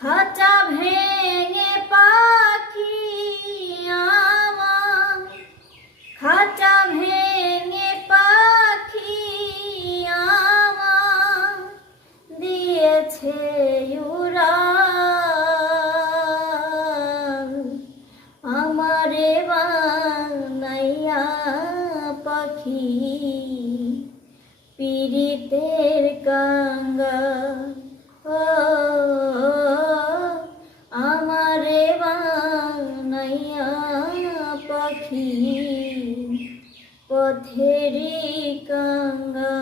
খাঁচা ভেঙে ভেঙে পাখি দিয়েছে উড়াল আমারে পাখি পীড়িতের পাখি পথের কাঙ্গা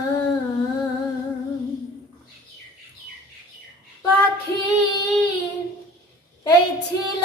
পাখি এই ছিল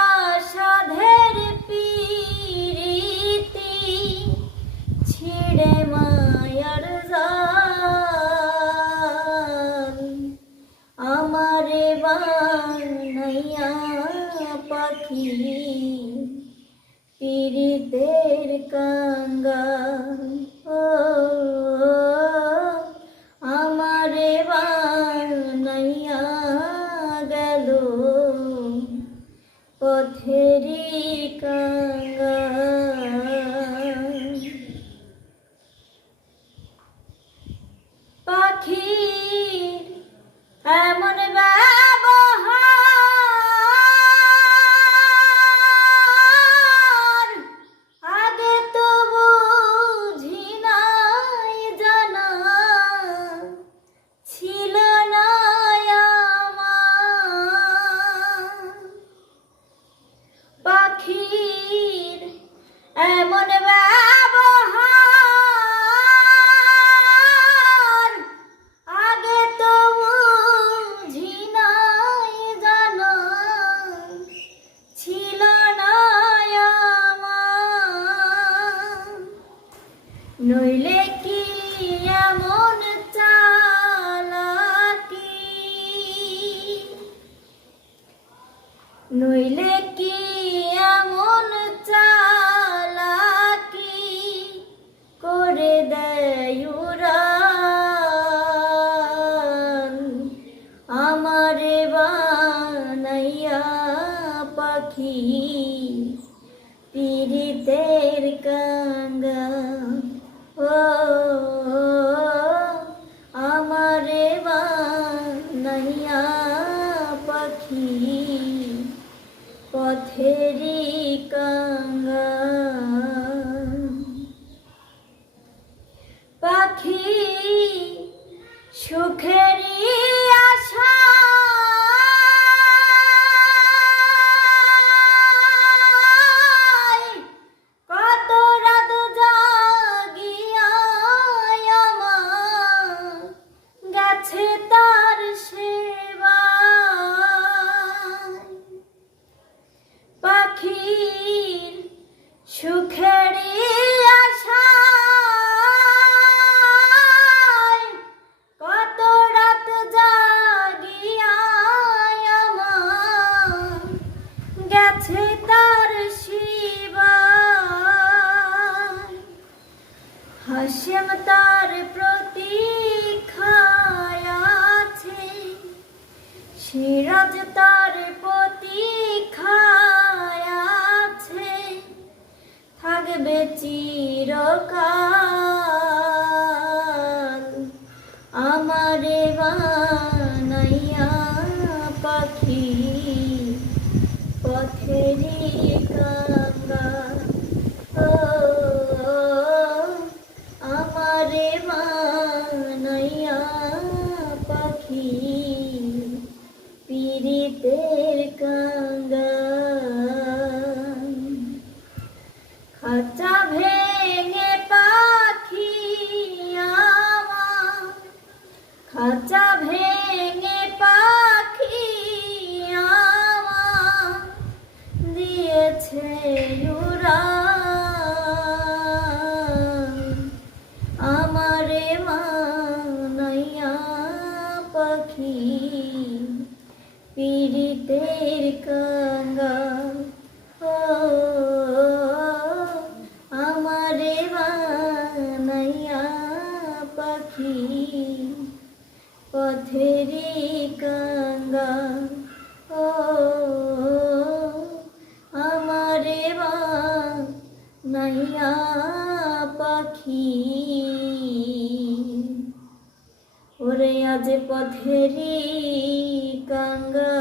ছিড়ে মায়ার জাল আমারে বানাইয়া পাখি পীড়িতের কাঙ্গা। ও আমারে বানাইয়া গেল পথেরি কাঙ্গা। পাখির এমন หนุ่ยเล่ গেছে তার সেবা খাঁচা ভেঙে পাখি আমার। খাঁচা ভেঙে পাখি দিয়েছে উড়াল আমারে মানাইয়া পাখি পীড়িতের কাঙ্গাল। পাখি পথের গঙ্গা ও আমারে বা নাইয়া পাখি ওরে আজ পথেরি কাঙ্গা